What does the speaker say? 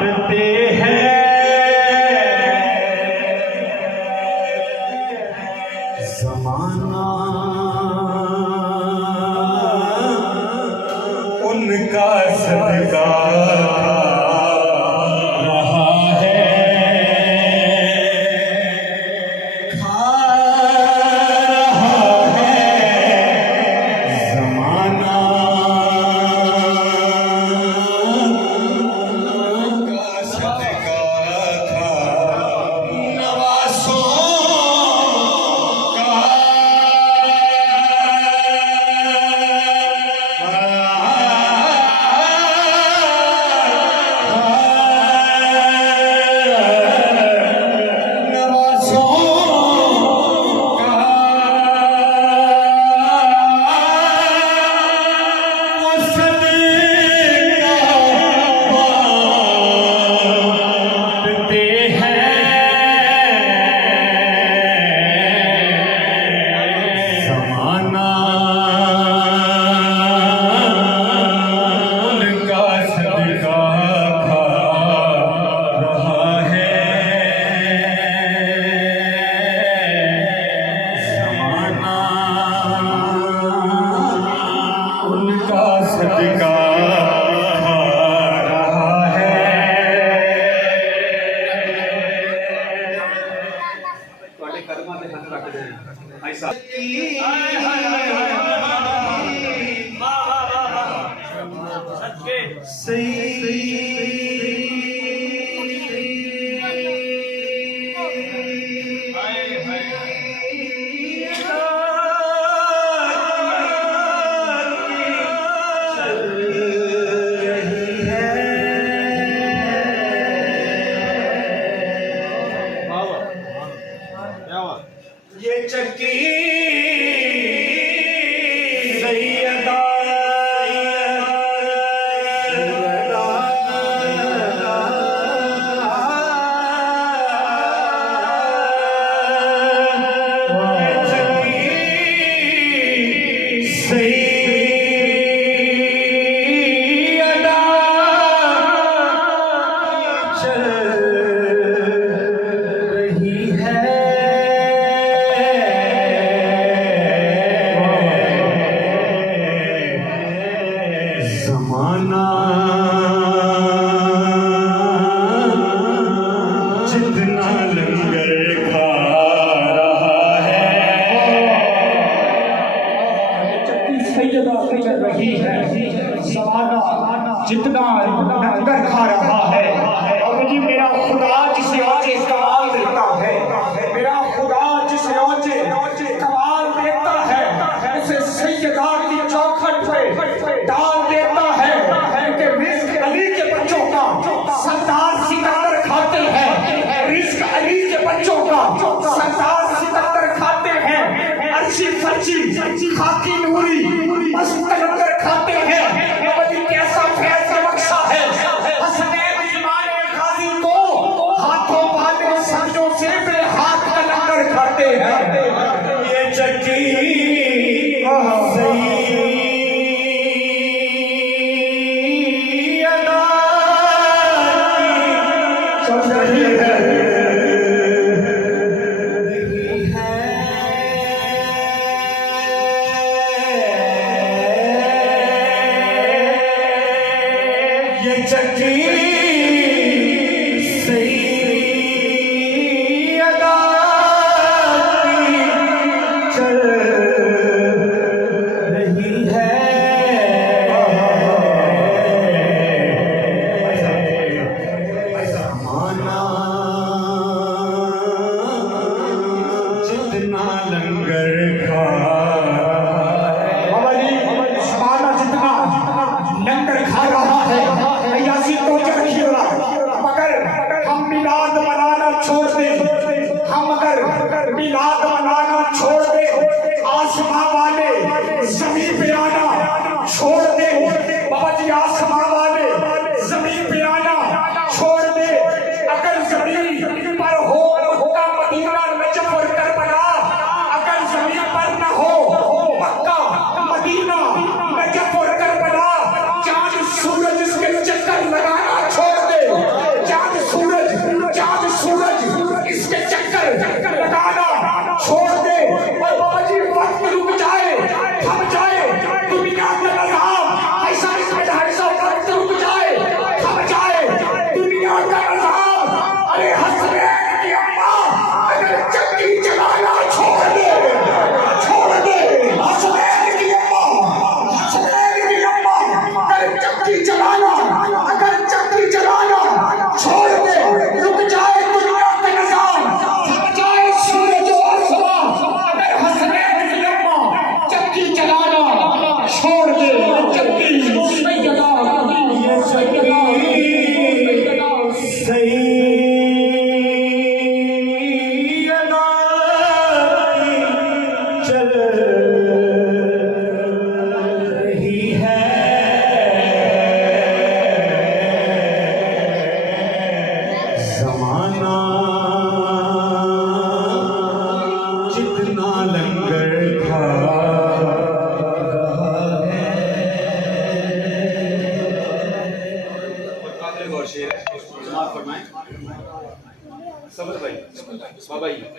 काटते हैं ज़माना उनका सदका रहा है, खा रहा है ज़माना उनका सदका था नवासों सदका खा रहा है। ਤੁਹਾਡੇ ਕਰਮਾਂ ਤੇ ਹੱਥ ਰੱਖਦੇ ਹਾਂ ਐਸਾ ये चक्की सैयदा ज़माना जितना लंगर खा रहा है, सैयदा चल रही है, ज़माना जितना लंगर खा रहा है। और जी मेरा खुदा जिसे आज कमाल देता है, मेरा खुदा जिसे आज कमाल देता है, उसे सैयदा की चौखट पे डाल देता है कि रिज़्क़ अली के बच्चों का सरदार सिकंदर खाते हैं, रिज़्क़ अली के बच्चों का सरदार सिकंदर खाते हैं, अर्शी फर्ची खाकी नूरी मस्तनगर खाते हैं। अभी कैसा फैज का बख्शा है, हसनैन इमाम गाजी को हाथों वाले समझों से बेहाथ का लंगर खाते हैं। ये चक्की ये चक्की सैयदा चल रही है। ज़माना जितना लंगर खा बाबा जी ज़माना जितना लंगर खा रहा है, यासी तो रखिए, मगर हम मिलाद मनाना छोड़ दे, हम अगर मिलाद मनाना छोड़ दे, आसमां वाले ज़मीन पे आना छोड़ दे। बाबा जी आसमां वाले ज़मीन पे आना छोड़ दे। अगर ज़मीन पर हो मक्का मदीना नजफ और करबला, अगर ज़मीन पर न हो मक्का मदीना नजफ और करबला, चांद सूरज इसके चक्कर लगाना छोड़ दे। एक और शेर है, समाप्त फरमाएं। सबर भाई, बाबा जी।